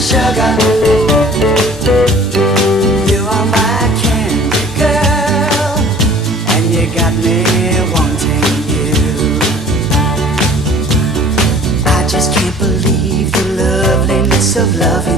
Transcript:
sugar. You are my candy girl, and you got me wanting you. I just can't believe the loveliness of loving